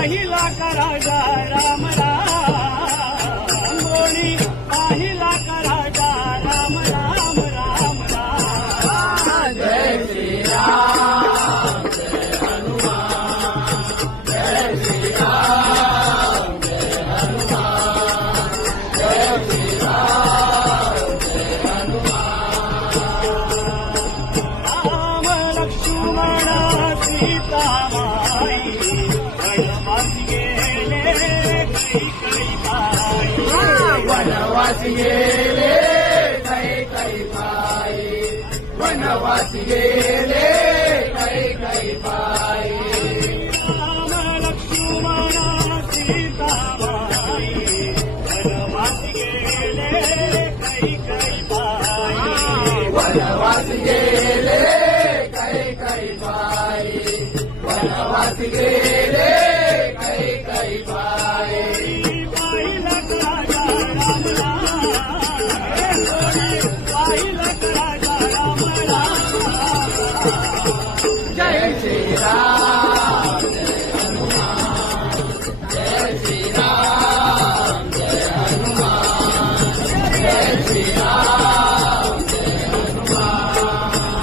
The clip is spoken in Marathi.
पाहिला का राजा राम राम कोणी पाहिला का राजा राम राम राम राम जय श्री राम जय हनुमान जय श्री राम जय हनुमान जय श्री राम जय हनुमान राम लक्ष्मण सीता माई वनवासी गेले कैकई वनवासी गेले कैकई पायी वनवासी गेले कैकई पायी राम लक्ष्मण सीता माई वनवासी गेले कैकई वनवासी गेले कैकई पायी वनवासी गेले कैकई पायी पाहिला का राजा राम राम पाहिला का राजा राम राम जय श्री